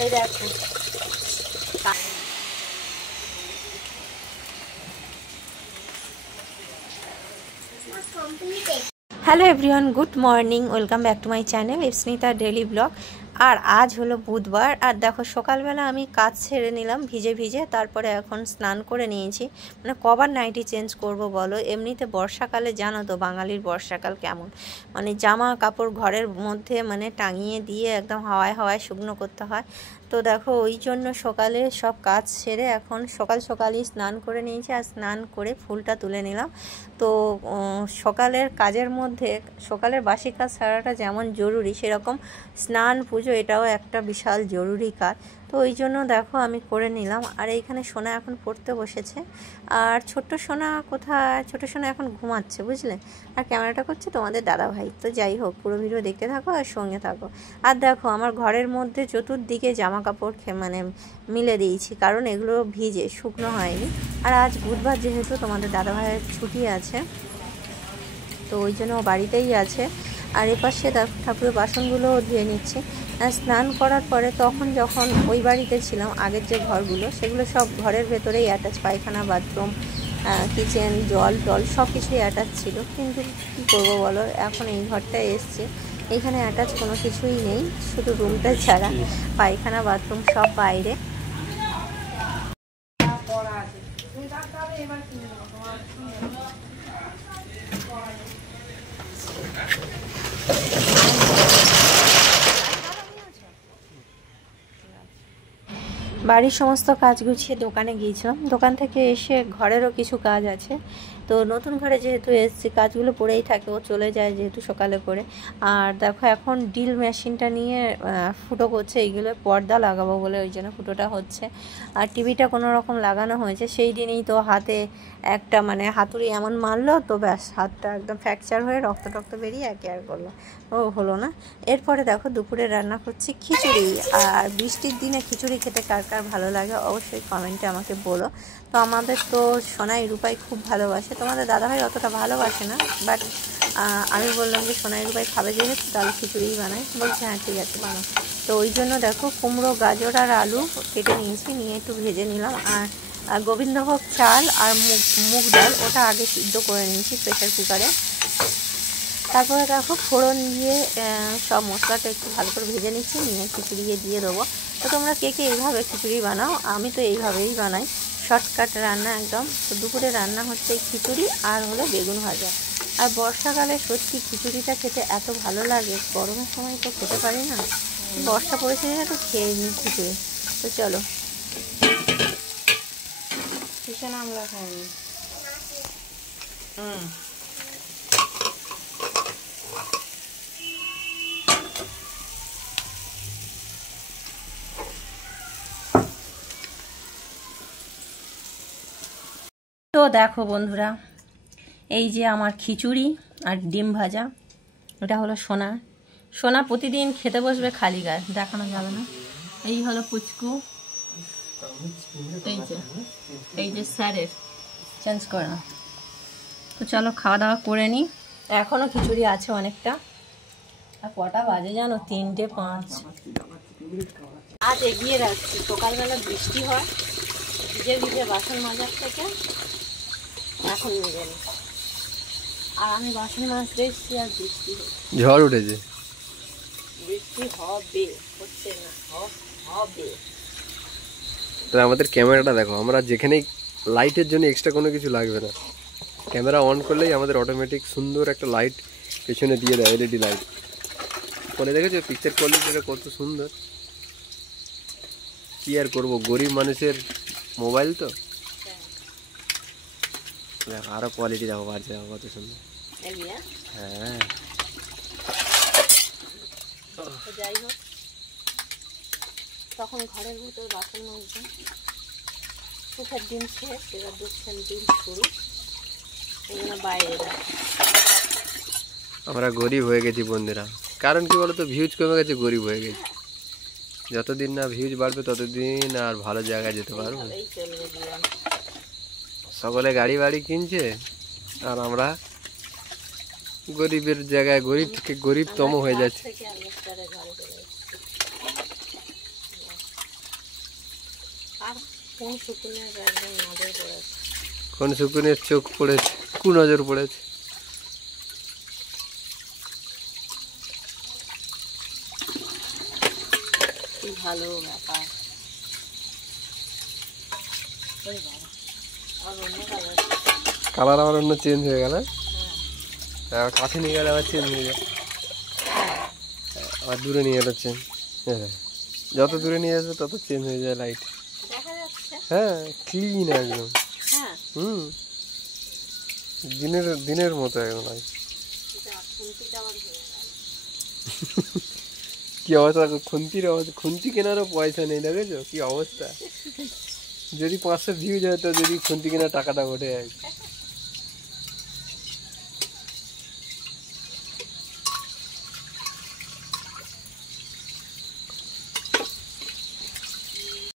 এই দেখো hello everyone, good morning, welcome back to my channel Smita daily blog. আর আজ হলো বুধবার। আর দেখো সকালবেলা আমি কাজ ছেড়ে নিলাম ভিজে ভিজে, তারপরে এখন স্নান করে নিয়েছি। মানে কবার নাইটি চেঞ্জ করব বলো? এমনিতে বর্ষাকালে জানো তো বাঙালির বর্ষাকাল কেমন, মানে জামা কাপড় ঘরের মধ্যে মানে টাঙিয়ে দিয়ে একদম হাওয়ায় হাওয়ায় শুকনো করতে হয়। তো দেখো ওই জন্য সকালে সব কাজ সেরে এখন সকাল সকালই স্নান করে নিয়েছি। আর স্নান করে ফুলটা তুলে নিলাম। তো সকালের কাজের মধ্যে সকালের বাসি কাজ সারাটা যেমন জরুরি, সেরকম স্নান পুজো এটাও একটা বিশাল জরুরি কাজ। তো ওই জন্য দেখো আমি করে নিলাম। আর এইখানে সোনা এখন পড়তে বসেছে। আর ছোট্ট সোনা কোথায়? ছোট সোনা এখন ঘুমাচ্ছে, বুঝলে। আর ক্যামেরাটা করছে তোমাদের দাদাভাই। তো যাই হোক, পুরো ভিডিও দেখতে থাকো আর সঙ্গে থাকো। আর দেখো আমার ঘরের মধ্যে চতুর্দিকে জামা কাপড় মানে মিলে দিয়েছি, কারণ এগুলো ভিজে শুকনো হয়নি। আর আজ বুধবার যেহেতু তোমাদের দাদাভাইয়ের ছুটি আছে, তো ওই জন্য বাড়িতেই আছে। আর এপাশে ঠাকুরের বাসনগুলোও ধুয়ে নিচ্ছে। স্নান করার পরে তখন যখন ওই বাড়িতে ছিলাম, আগের যে ঘরগুলো, সেগুলো সব ঘরের ভেতরেই অ্যাটাচ, পায়খানা, বাথরুম, কিচেন, জল টল সব কিছুই অ্যাটাচ ছিল। কিন্তু কী করবো বলো, এখন এই ঘরটায় এসছে, এইখানে অ্যাটাচ কোনো কিছুই নেই, শুধু রুমটা ছাড়া। পায়খানা বাথরুম সব বাইরে। বাড়ির সমস্ত কাজ গুছিয়ে দোকানে গিয়েছিলাম। দোকান থেকে এসে ঘরেরও কিছু কাজ আছে। তো নতুন ঘরে যেহেতু এসেছি, কাজগুলো পড়েই থাকে, ও চলে যায় যেহেতু সকালে করে। আর দেখো এখন ড্রিল মেশিনটা নিয়ে ফুটো করছে, এইগুলো পর্দা লাগাবো বলে ওই জন্য ফুটোটা হচ্ছে। আর টিভিটা কোনো রকম লাগানো হয়েছে। সেই দিনই তো হাতে একটা মানে হাতুড়ি এমন মারলো, তো ব্যাস হাতটা একদম ফ্র্যাকচার হয়ে রক্ত টক্ত বেরিয়ে একে আর করলো, ও হলো না। এরপরে দেখো দুপুরে রান্না করছি খিচুড়ি। আর বৃষ্টির দিনে খিচুড়ি খেতে কার কার ভালো লাগে অবশ্যই কমেন্টে আমাকে বলো। তো আমাদের তো সোনাই রূপাই খুব ভালোবাসে, তোমাদের দাদাভাই অতটা ভালোবাসে না, বাট আমি বললাম যে সোনাই রূপাই খাবে যেহেতু, তাহলে খিচুড়িই বানাই। বলছে হ্যাঁ ঠিক আছে বানাও। তো ওই জন্য দেখো কুমড়ো, গাজর আর আলু কেটে নিয়েছি, নিয়ে একটু ভেজে নিলাম। আর গোবিন্দভোগ চাল আর মুগ ডাল ওটা আগে সিদ্ধ করে নিয়েছি প্রেসার কুকারে। তারপরে দেখো ফোড়ন দিয়ে সব মশলাটা একটু ভালো করে ভেজে নিচ্ছি, নিয়ে খিচুড়ি দিয়ে দেবো। তো তোমরা কে কে এইভাবে খিচুড়ি বানাও? আমি তো এইভাবেই বানাই, শর্টকাট রান্না একদম। তো দুপুরে রান্না হচ্ছে খিচুড়ি আর হলো বেগুন ভাজা। আর বর্ষাকালে সত্যি খিচুড়িটা খেতে এত ভালো লাগে, গরমের সময় তো খেতে পারি না, বর্ষা পড়েছে তো খেয়ে নিই খিচুড়ি। তো চলো। ভীষণ আমরা খাইনি। তো দেখো বন্ধুরা, এই যে আমার খিচুড়ি আর ডিম ভাজা, এটা হলো সোনা। সোনা প্রতিদিন খেতে বসবে খালি গায়ে, দেখানো যাবে না। এই হলো পুচকু, এই যে স্যারের চেঞ্জ করে না। তো চলো খাওয়া দাওয়া করে নিই। এখনও খিচুড়ি আছে অনেকটা। আর কটা বাজে জানো? 3:05। আজ এগিয়ে রাখছি, সকালবেলা বৃষ্টি হয়, ভিজে ভিজে বাসন মাজার থেকে এখন মেজে নি। আর আমি বাসন মাজতে এসেছি আর বৃষ্টি ঝড় উঠেছে। বৃষ্টি হবে, হচ্ছে না, হবে। তো আমাদের ক্যামেরাটা দেখো, আমরা যেখানেই লাইটের জন্য এক্সট্রা কোনো কিছু লাগবে না, ক্যামেরা অন করলেই আমাদের অটোমেটিক সুন্দর একটা লাইট পেছনে দিয়ে দেয়, এলইডি লাইট। ফোনে দেখেছো পিকচার কোয়ালিটিটা কত সুন্দর। কি আর করবো, গরিব মানুষের মোবাইল তো। দেখো আরো কোয়ালিটি দেখো, বাজছে কত সুন্দর। হ্যাঁ যাই হোক, তখন ঘরের ভিতর বাসন মাজতাম। সুখের দিন শেষ, এবার দুঃখের দিন শুরু। এই জন্য বাইরে আমরা গরিব হয়ে গেছি বন্ধুরা। কারণ কি বলতো, ভিউজ কমে গেছে, গরিব হয়ে গেছি। যতদিন না ভিউজ বাড়বে ততদিন আর ভালো জায়গায় যেতে পারবো। সকলে গাড়ি বাড়ি কিনছে, আর আমরা গরিবের জায়গায় গরিব থেকে গরিবতম হয়ে যাচ্ছে। কোন শুকুনের একদম নজর পড়েছে, কোন শুকুনের চোখ পড়েছে, কুনজর পড়েছে। কি ভালো ব্যাপার। কালার আবার অন্য চেঞ্জ হয়ে গেল, কাছে নিয়ে গেলে আবার চেঞ্জ হয়ে যায়, আবার দূরে নিয়ে গেলে চেঞ্জ। যত দূরে নিয়ে যাচ্ছে তত চেঞ্জ হয়ে যায় লাইট। হ্যাঁ ক্লিন একদম। হুম, দিনের মতো একদম লাইট। কি অবস্থা, খুন্তির অবস্থা, খুন্তি কেনারও পয়সা নেই, দেখেছো কি অবস্থা। যদি 500 ভিউ যায় তো যদি খুন্তি কেনার টাকাটা ওঠে আর